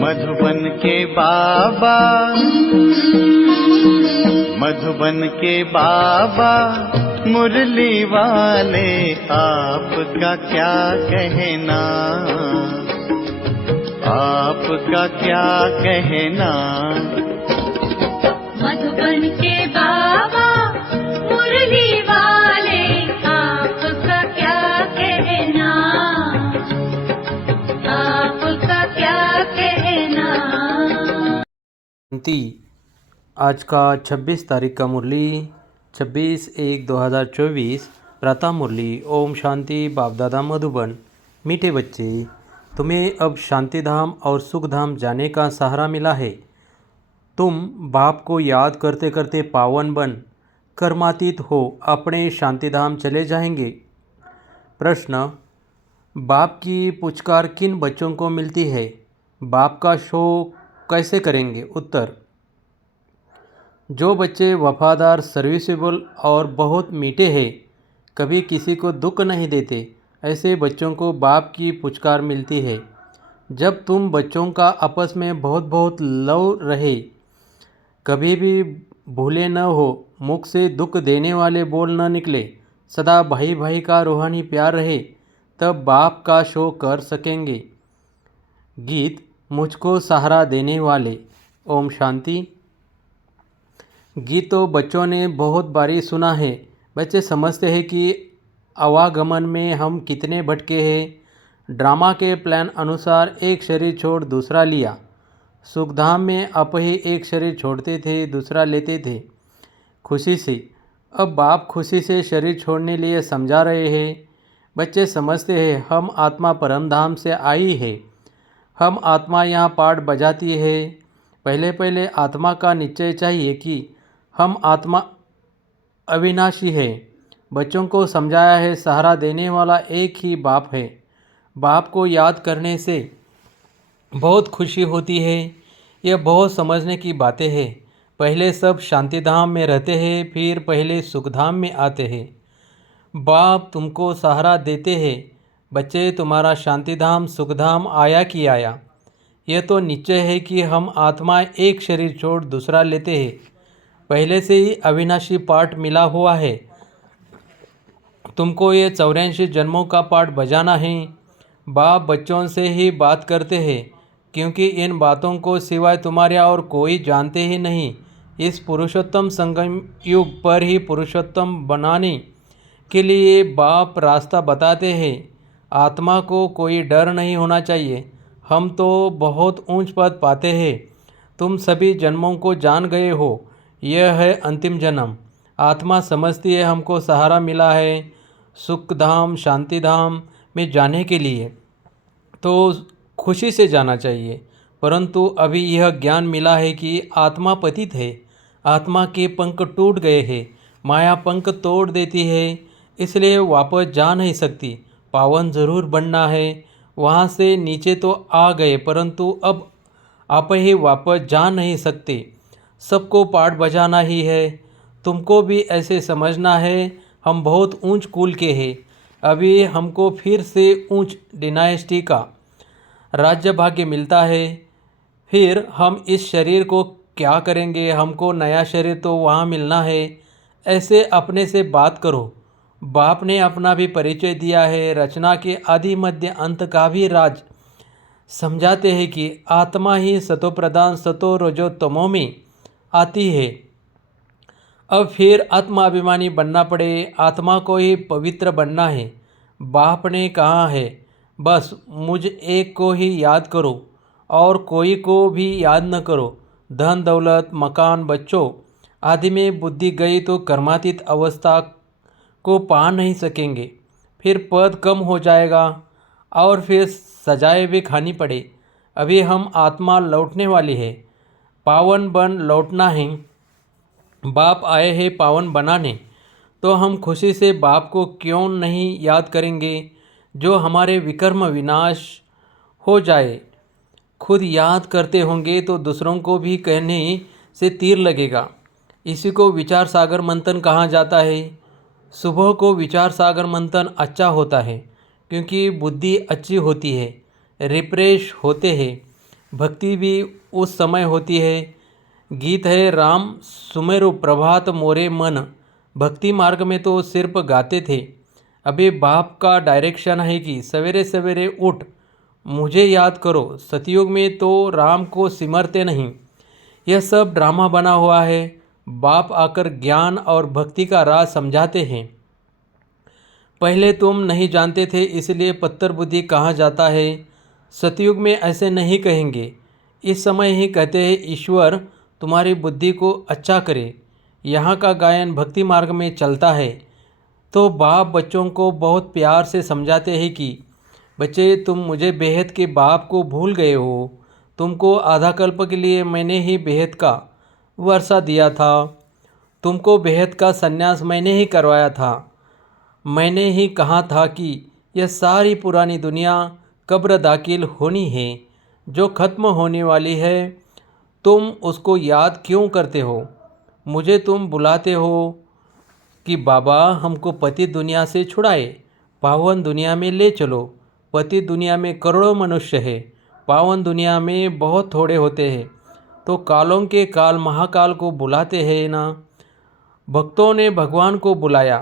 मधुबन के बाबा, मधुबन के बाबा मुरली वाले, आपका क्या कहना, आपका क्या कहना। मधुबन के बाबा मुरली वाले, आपका क्या कहना, आपका क्या कहना। आज का 26 तारीख का मुरली 26/1/2024 प्रातः मुरली। ओम शांति। बाप दादा मधुबन। मीठे बच्चे, तुम्हें अब शांतिधाम और सुखधाम जाने का सहारा मिला है। तुम बाप को याद करते करते पावन बन कर्मातीत हो अपने शांतिधाम चले जाएंगे। प्रश्न, बाप की पुचकार किन बच्चों को मिलती है? बाप का शो कैसे करेंगे? उत्तर, जो बच्चे वफादार, सर्विसेबल और बहुत मीठे हैं, कभी किसी को दुख नहीं देते, ऐसे बच्चों को बाप की पुचकार मिलती है। जब तुम बच्चों का आपस में बहुत बहुत लव रहे, कभी भी भूले न हो, मुख से दुख देने वाले बोल न निकले, सदा भाई भाई का रूहानी प्यार रहे, तब बाप का शो कर सकेंगे। गीत मुझको सहारा देने वाले। ओम शांति। गीत तो बच्चों ने बहुत बारी सुना है। बच्चे समझते हैं कि आवागमन में हम कितने भटके हैं। ड्रामा के प्लान अनुसार एक शरीर छोड़ दूसरा लिया। सुखधाम में आप ही एक शरीर छोड़ते थे, दूसरा लेते थे खुशी से। अब बाप खुशी से शरीर छोड़ने लिए समझा रहे हैं। बच्चे समझते हैं हम आत्मा परमधाम से आई है। हम आत्मा यहाँ पाठ बजाती है। पहले पहले आत्मा का निश्चय चाहिए कि हम आत्मा अविनाशी है। बच्चों को समझाया है सहारा देने वाला एक ही बाप है। बाप को याद करने से बहुत खुशी होती है। यह बहुत समझने की बातें हैं। पहले सब शांतिधाम में रहते हैं, फिर पहले सुखधाम में आते हैं। बाप तुमको सहारा देते हैं। बच्चे, तुम्हारा शांतिधाम सुखधाम आया कि आया? यह तो निश्चय है कि हम आत्मा एक शरीर छोड़ दूसरा लेते हैं। पहले से ही अविनाशी पाठ मिला हुआ है। तुमको ये 84 जन्मों का पाठ बजाना है। बाप बच्चों से ही बात करते हैं, क्योंकि इन बातों को सिवाय तुम्हारे और कोई जानते ही नहीं। इस पुरुषोत्तम संगम युग पर ही पुरुषोत्तम बनाने के लिए बाप रास्ता बताते हैं। आत्मा को कोई डर नहीं होना चाहिए। हम तो बहुत ऊंच पद पाते हैं। तुम सभी जन्मों को जान गए हो। यह है अंतिम जन्म। आत्मा समझती है हमको सहारा मिला है सुखधाम शांतिधाम में जाने के लिए, तो खुशी से जाना चाहिए। परंतु अभी यह ज्ञान मिला है कि आत्मा पतित है। आत्मा के पंख टूट गए हैं। माया पंख तोड़ देती है, इसलिए वापस जा नहीं सकती। पावन जरूर बनना है। वहाँ से नीचे तो आ गए, परंतु अब आप ही वापस जा नहीं सकते। सबको पाठ बजाना ही है। तुमको भी ऐसे समझना है हम बहुत ऊंच कुल के हैं। अभी हमको फिर से ऊंच डिनाइस्टी का राज्य भाग्य मिलता है। फिर हम इस शरीर को क्या करेंगे? हमको नया शरीर तो वहाँ मिलना है। ऐसे अपने से बात करो। बाप ने अपना भी परिचय दिया है। रचना के आदि मध्य अंत का भी राज समझाते हैं कि आत्मा ही सतो प्रधान सतो रजो तमो में आती है। अब फिर आत्माभिमानी बनना पड़े। आत्मा को ही पवित्र बनना है। बाप ने कहा है बस मुझ एक को ही याद करो और कोई को भी याद न करो। धन दौलत मकान बच्चों आदि में बुद्धि गई तो कर्मातीत अवस्था को पा नहीं सकेंगे। फिर पद कम हो जाएगा और फिर सजाएं भी खानी पड़े। अभी हम आत्मा लौटने वाली है। पावन बन लौटना है। बाप आए हैं पावन बनाने, तो हम खुशी से बाप को क्यों नहीं याद करेंगे? जो हमारे विकर्म विनाश हो जाए। खुद याद करते होंगे तो दूसरों को भी कहने से तीर लगेगा। इसी को विचार सागर मंथन कहा जाता है। सुबह को विचार सागर मंथन अच्छा होता है, क्योंकि बुद्धि अच्छी होती है, रिफ्रेश होते हैं। भक्ति भी उस समय होती है। गीत है राम सुमेरु प्रभात मोरे मन। भक्ति मार्ग में तो सिर्फ गाते थे। अभी बाप का डायरेक्शन है कि सवेरे सवेरे उठ मुझे याद करो। सतयुग में तो राम को सिमरते नहीं। यह सब ड्रामा बना हुआ है। बाप आकर ज्ञान और भक्ति का राज समझाते हैं। पहले तुम नहीं जानते थे इसलिए पत्थर बुद्धि कहा जाता है। सतयुग में ऐसे नहीं कहेंगे। इस समय ही कहते हैं ईश्वर तुम्हारी बुद्धि को अच्छा करे। यहाँ का गायन भक्ति मार्ग में चलता है तो बाप बच्चों को बहुत प्यार से समझाते हैं कि बच्चे तुम मुझे बेहद के बाप को भूल गए हो। तुमको आधा कल्प के लिए मैंने ही बेहद का वर्षा दिया था। तुमको बेहद का संन्यास मैंने ही करवाया था। मैंने ही कहा था कि यह सारी पुरानी दुनिया कब्र दाखिल होनी है जो ख़त्म होने वाली है। तुम उसको याद क्यों करते हो? मुझे तुम बुलाते हो कि बाबा हमको पति दुनिया से छुड़ाए, पावन दुनिया में ले चलो। पति दुनिया में करोड़ों मनुष्य है, पावन दुनिया में बहुत थोड़े होते हैं। तो कालों के काल महाकाल को बुलाते हैं ना। भक्तों ने भगवान को बुलाया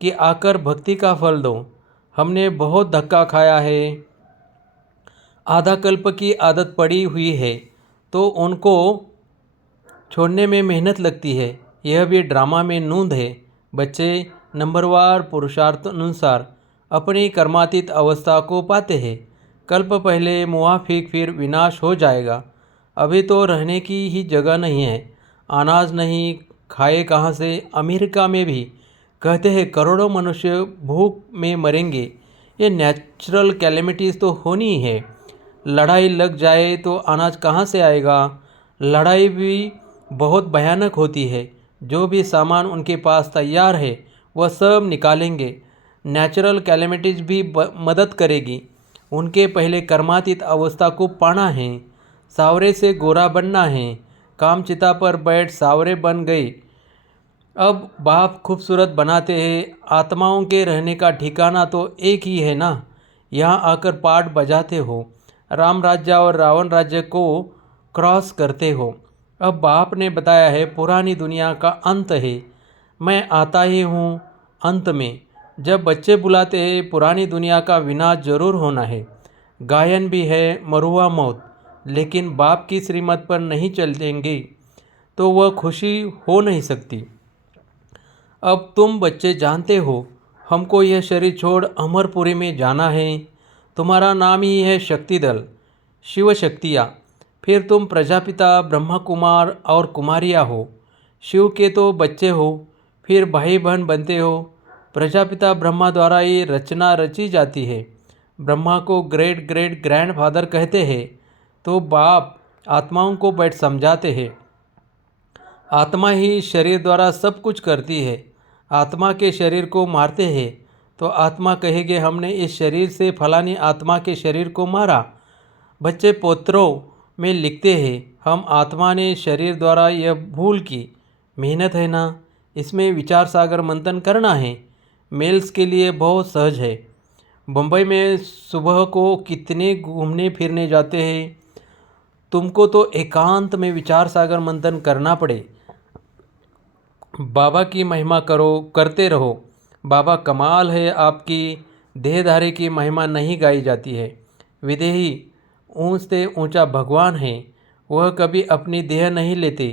कि आकर भक्ति का फल दो। हमने बहुत धक्का खाया है, आधा कल्प की आदत पड़ी हुई है तो उनको छोड़ने में मेहनत लगती है। यह भी ड्रामा में नूंद है। बच्चे नंबरवार पुरुषार्थ अनुसार अपनी कर्मातीत अवस्था को पाते हैं। कल्प पहले मुआफिक फिर विनाश हो जाएगा। अभी तो रहने की ही जगह नहीं है। अनाज नहीं खाए कहाँ से? अमेरिका में भी कहते हैं करोड़ों मनुष्य भूख में मरेंगे। ये नेचुरल कैलेमिटीज़ तो होनी ही है। लड़ाई लग जाए तो अनाज कहाँ से आएगा? लड़ाई भी बहुत भयानक होती है। जो भी सामान उनके पास तैयार है वह सब निकालेंगे। नेचुरल कैलेमिटीज़ भी मदद करेगी। उनके पहले कर्मातीत अवस्था को पाना है, सावरे से गोरा बनना है। कामचिता पर बैठ सावरे बन गए। अब बाप खूबसूरत बनाते हैं। आत्माओं के रहने का ठिकाना तो एक ही है ना। यहाँ आकर पाठ बजाते हो, राम राज्य और रावण राज्य को क्रॉस करते हो। अब बाप ने बताया है पुरानी दुनिया का अंत है, मैं आता ही हूँ अंत में। जब बच्चे बुलाते हैं पुरानी दुनिया का विनाश जरूर होना है। गायन भी है मरुआ मौत, लेकिन बाप की श्रीमत पर नहीं चलेंगे तो वह खुशी हो नहीं सकती। अब तुम बच्चे जानते हो हमको यह शरीर छोड़ अमरपुरी में जाना है। तुम्हारा नाम ही है शक्तिदल, शिव शक्तियाँ। फिर तुम प्रजापिता ब्रह्मा कुमार और कुमारियाँ हो। शिव के तो बच्चे हो, फिर भाई बहन बनते हो। प्रजापिता ब्रह्मा द्वारा ये रचना रची जाती है। ब्रह्मा को ग्रेट ग्रेट ग्रैंडफादर कहते हैं। तो बाप आत्माओं को बैठ समझाते हैं। आत्मा ही शरीर द्वारा सब कुछ करती है। आत्मा के शरीर को मारते हैं तो आत्मा कहेगे हमने इस शरीर से फलानी आत्मा के शरीर को मारा। बच्चे पोत्रों में लिखते हैं हम आत्मा ने शरीर द्वारा यह भूल की। मेहनत है ना, इसमें विचार सागर मंथन करना है। मेल्स के लिए बहुत सहज है। बम्बई में सुबह को कितने घूमने फिरने जाते हैं। तुमको तो एकांत में विचार सागर मंथन करना पड़े। बाबा की महिमा करो, करते रहो। बाबा कमाल है आपकी। देहधारी की महिमा नहीं गाई जाती है। विदेही ऊंच से ऊंचा भगवान है। वह कभी अपनी देह नहीं लेते।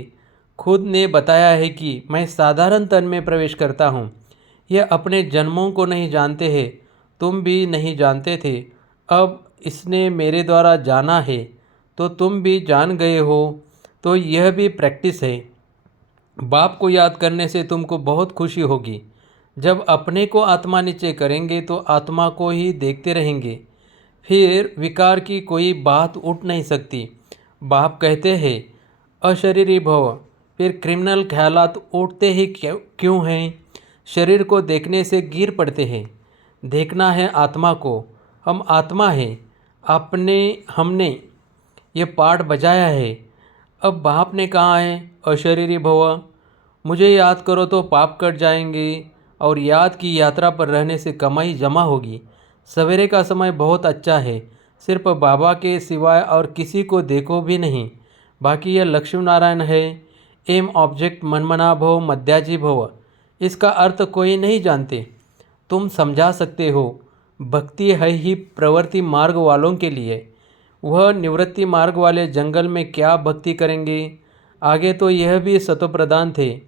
खुद ने बताया है कि मैं साधारण तन में प्रवेश करता हूँ। यह अपने जन्मों को नहीं जानते हैं। तुम भी नहीं जानते थे। अब इसने मेरे द्वारा जाना है तो तुम भी जान गए हो। तो यह भी प्रैक्टिस है। बाप को याद करने से तुमको बहुत खुशी होगी। जब अपने को आत्मा नीचे करेंगे तो आत्मा को ही देखते रहेंगे। फिर विकार की कोई बात उठ नहीं सकती। बाप कहते हैं अशरीरी भव। फिर क्रिमिनल ख्यालात उठते ही क्यों हैं? शरीर को देखने से गिर पड़ते हैं। देखना है आत्मा को। हम आत्मा हैं। हमने ये पाठ बजाया है। अब बाप ने कहा है अशरीरी भव। मुझे याद करो तो पाप कट जाएंगे और याद की यात्रा पर रहने से कमाई जमा होगी। सवेरे का समय बहुत अच्छा है। सिर्फ बाबा के सिवाय और किसी को देखो भी नहीं। बाकी यह लक्ष्मी नारायण है। एम ऑब्जेक्ट मनमना भव मध्याजी भव, इसका अर्थ कोई नहीं जानते। तुम समझा सकते हो, भक्ति है ही प्रवृत्ति मार्ग वालों के लिए। वह निवृत्ति मार्ग वाले जंगल में क्या भक्ति करेंगे। आगे तो यह भी सतोप्रधान थे।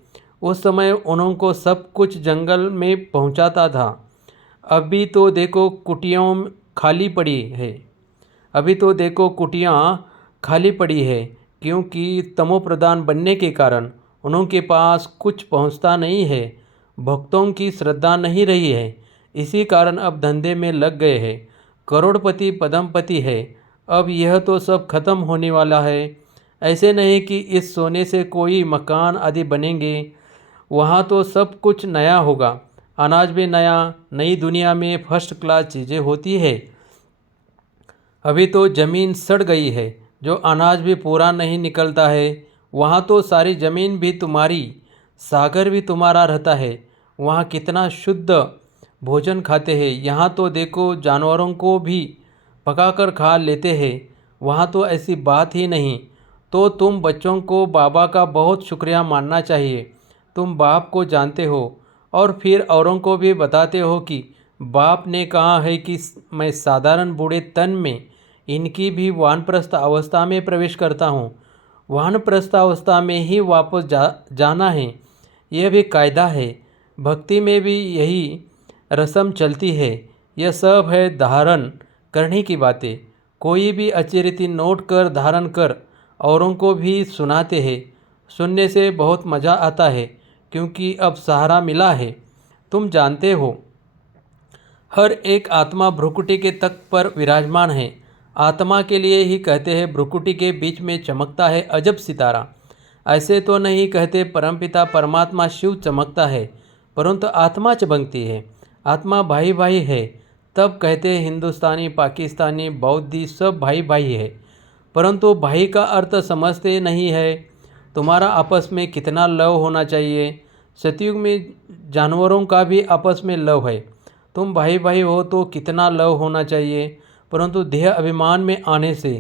उस समय उनको सब कुछ जंगल में पहुंचाता था। अभी तो देखो कुटियाँ खाली पड़ी है। खाली पड़ी है क्योंकि तमोप्रधान बनने के कारण उनके पास कुछ पहुंचता नहीं है। भक्तों की श्रद्धा नहीं रही है, इसी कारण अब धंधे में लग गए हैं। करोड़पति पदमपति है। अब यह तो सब खत्म होने वाला है। ऐसे नहीं कि इस सोने से कोई मकान आदि बनेंगे। वहाँ तो सब कुछ नया होगा, अनाज भी नया। नई दुनिया में फर्स्ट क्लास चीज़ें होती है। अभी तो ज़मीन सड़ गई है, जो अनाज भी पूरा नहीं निकलता है। वहाँ तो सारी ज़मीन भी तुम्हारी, सागर भी तुम्हारा रहता है। वहाँ कितना शुद्ध भोजन खाते हैं। यहाँ तो देखो जानवरों को भी पकाकर खा लेते हैं। वहाँ तो ऐसी बात ही नहीं। तो तुम बच्चों को बाबा का बहुत शुक्रिया मानना चाहिए। तुम बाप को जानते हो और फिर औरों को भी बताते हो कि बाप ने कहा है कि मैं साधारण बूढ़े तन में इनकी भी वानप्रस्थ अवस्था में प्रवेश करता हूँ। वानप्रस्थ अवस्था में ही वापस जाना है, यह भी कायदा है। भक्ति में भी यही रस्म चलती है। यह सब है धारण करने की बातें। कोई भी अच्छी रीति नोट कर धारण कर औरों को भी सुनाते हैं। सुनने से बहुत मज़ा आता है क्योंकि अब सहारा मिला है। तुम जानते हो, हर एक आत्मा भ्रुकुटी के तक पर विराजमान है। आत्मा के लिए ही कहते हैं भ्रुकुटी के बीच में चमकता है अजब सितारा। ऐसे तो नहीं कहते परमपिता परमात्मा शिव चमकता है, परंतु आत्मा चमकती है। आत्मा भाई भाई है, तब कहते हैं हिंदुस्तानी पाकिस्तानी बौद्धी सब भाई भाई है। परंतु भाई का अर्थ समझते नहीं है। तुम्हारा आपस में कितना लव होना चाहिए। सतयुग में जानवरों का भी आपस में लव है। तुम भाई भाई हो तो कितना लव होना चाहिए। परंतु देह अभिमान में आने से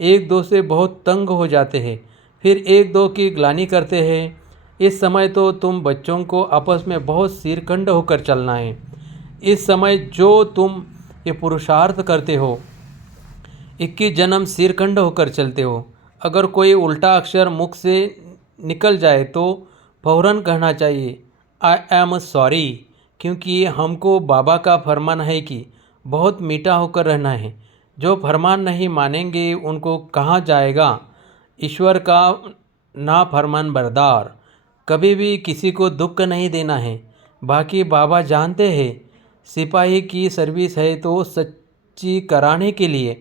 एक दो से बहुत तंग हो जाते हैं, फिर एक दो की ग्लानि करते हैं। इस समय तो तुम बच्चों को आपस में बहुत सिरखंड होकर चलना है। इस समय जो तुम ये पुरुषार्थ करते हो, 21 जन्म सिरखंड होकर चलते हो। अगर कोई उल्टा अक्षर मुख से निकल जाए तो फौरन कहना चाहिए आई एम सॉरी, क्योंकि हमको बाबा का फरमान है कि बहुत मीठा होकर रहना है। जो फरमान नहीं मानेंगे उनको कहाँ जाएगा ईश्वर का ना फरमान बरदार। कभी भी किसी को दुख नहीं देना है। बाकी बाबा जानते हैं सिपाही की सर्विस है तो सच्ची कराने के लिए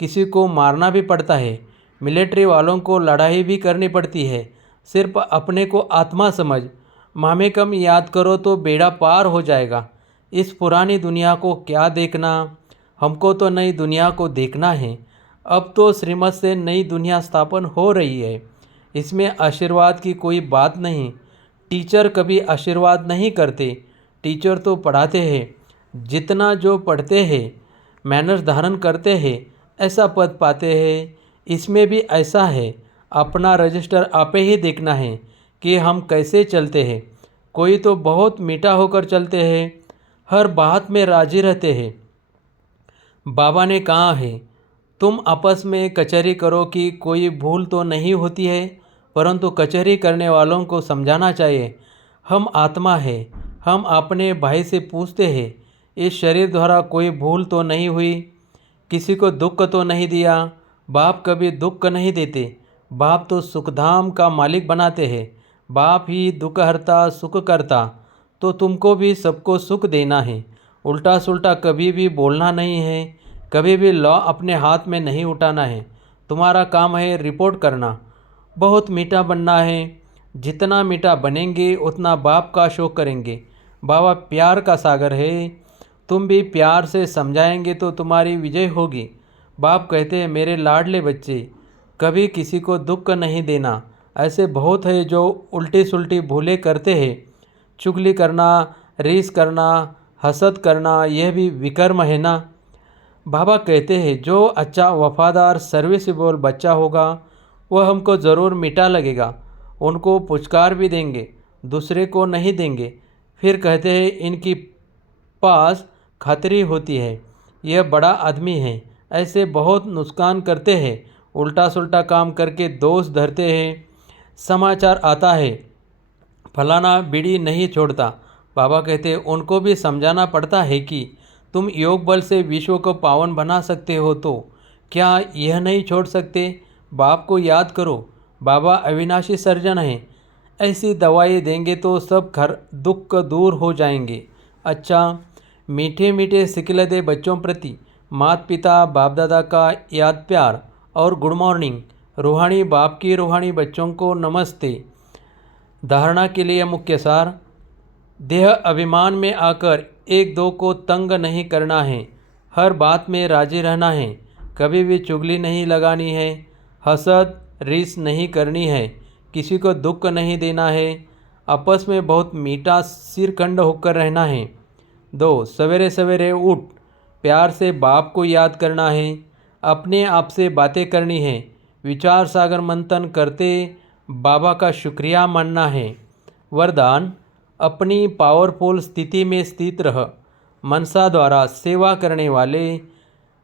किसी को मारना भी पड़ता है। मिलिट्री वालों को लड़ाई भी करनी पड़ती है। सिर्फ अपने को आत्मा समझ, मामे कम याद करो तो बेड़ा पार हो जाएगा। इस पुरानी दुनिया को क्या देखना, हमको तो नई दुनिया को देखना है। अब तो श्रीमत से नई दुनिया स्थापन हो रही है। इसमें आशीर्वाद की कोई बात नहीं। टीचर कभी आशीर्वाद नहीं करते। टीचर तो पढ़ाते हैं। जितना जो पढ़ते हैं मैनर्स धारण करते हैं ऐसा पद पाते हैं। इसमें भी ऐसा है, अपना रजिस्टर आपे ही देखना है कि हम कैसे चलते हैं। कोई तो बहुत मीठा होकर चलते हैं, हर बात में राजी रहते हैं। बाबा ने कहा है तुम आपस में कचहरी करो कि कोई भूल तो नहीं होती है, परंतु कचहरी करने वालों को समझाना चाहिए हम आत्मा है। हम अपने भाई से पूछते हैं इस शरीर द्वारा कोई भूल तो नहीं हुई, किसी को दुख तो नहीं दिया। बाप कभी दुख नहीं देते। बाप तो सुखधाम का मालिक बनाते हैं। बाप ही दुख हरता सुख करता, तो तुमको भी सबको सुख देना है। उल्टा सुल्टा कभी भी बोलना नहीं है। कभी भी लॉ अपने हाथ में नहीं उठाना है। तुम्हारा काम है रिपोर्ट करना। बहुत मीठा बनना है। जितना मीठा बनेंगे उतना बाप का शोक करेंगे। बाबा प्यार का सागर है। तुम भी प्यार से समझाएंगे तो तुम्हारी विजय होगी। बाप कहते हैं मेरे लाडले बच्चे, कभी किसी को दुख नहीं देना। ऐसे बहुत है जो उल्टी सुल्टी भूलें करते हैं। चुगली करना, रीस करना, हसद करना, यह भी विकर्म है ना। बाबा कहते हैं जो अच्छा वफादार सर्विसेबल बच्चा होगा वह हमको ज़रूर मीठा लगेगा, उनको पुचकार भी देंगे, दूसरे को नहीं देंगे। फिर कहते हैं इनकी पास खतरी होती है, यह बड़ा आदमी है। ऐसे बहुत नुकसान करते हैं, उल्टा सुल्टा काम करके दोष धरते हैं। समाचार आता है फलाना बीड़ी नहीं छोड़ता। बाबा कहते उनको भी समझाना पड़ता है कि तुम योग बल से विश्व को पावन बना सकते हो, तो क्या यह नहीं छोड़ सकते? बाप को याद करो, बाबा अविनाशी सर्जन हैं। ऐसी दवाई देंगे तो सब घर दुख दूर हो जाएंगे। अच्छा, मीठे मीठे सिखलदे बच्चों प्रति माता पिता बाप दादा का याद प्यार और गुड मॉर्निंग। रूहानी बाप की रूहानी बच्चों को नमस्ते। धारणा के लिए मुख्य सार, देह अभिमान में आकर एक दो को तंग नहीं करना है, हर बात में राजी रहना है, कभी भी चुगली नहीं लगानी है, हसद रीस नहीं करनी है, किसी को दुख नहीं देना है, आपस में बहुत मीठा सिरखंड होकर रहना है। 2. सवेरे सवेरे उठ प्यार से बाप को याद करना है, अपने आप से बातें करनी है, विचार सागर मंथन करते बाबा का शुक्रिया मानना है। वरदान, अपनी पावरफुल स्थिति में स्थित रह, मनसा द्वारा सेवा करने वाले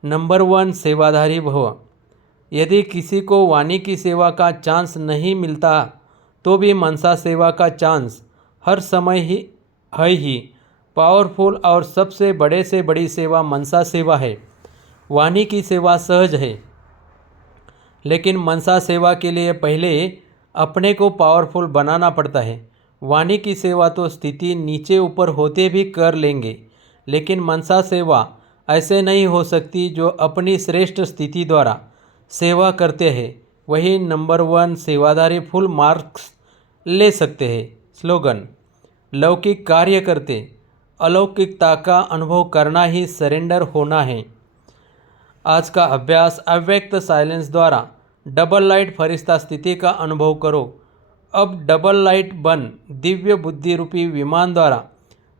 नंबर 1 सेवाधारी भव। यदि किसी को वाणी की सेवा का चांस नहीं मिलता तो भी मनसा सेवा का चांस हर समय ही है ही। पावरफुल और सबसे बड़े से बड़ी सेवा मनसा सेवा है। वाणी की सेवा सहज है, लेकिन मनसा सेवा के लिए पहले अपने को पावरफुल बनाना पड़ता है। वाणी की सेवा तो स्थिति नीचे ऊपर होते भी कर लेंगे, लेकिन मनसा सेवा ऐसे नहीं हो सकती। जो अपनी श्रेष्ठ स्थिति द्वारा सेवा करते हैं वही नंबर 1 सेवादारी फुल मार्क्स ले सकते हैं। स्लोगन, लौकिक कार्य करते अलौकिकता का अनुभव करना ही सरेंडर होना है। आज का अभ्यास, अव्यक्त साइलेंस द्वारा डबल लाइट फरिश्ता स्थिति का अनुभव करो। अब डबल लाइट बन दिव्य बुद्धि रूपी विमान द्वारा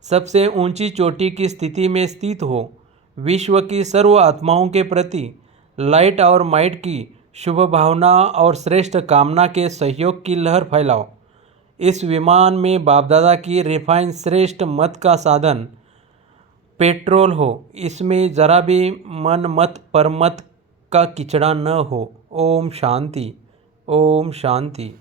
सबसे ऊंची चोटी की स्थिति में स्थित हो। विश्व की सर्व आत्माओं के प्रति लाइट और माइट की शुभ भावना और श्रेष्ठ कामना के सहयोग की लहर फैलाओ। इस विमान में बाप दादा की रिफाइन श्रेष्ठ मत का साधन पेट्रोल हो, इसमें जरा भी मन मत परमत का किचड़ा न हो। ओम शांति, ओम शांति।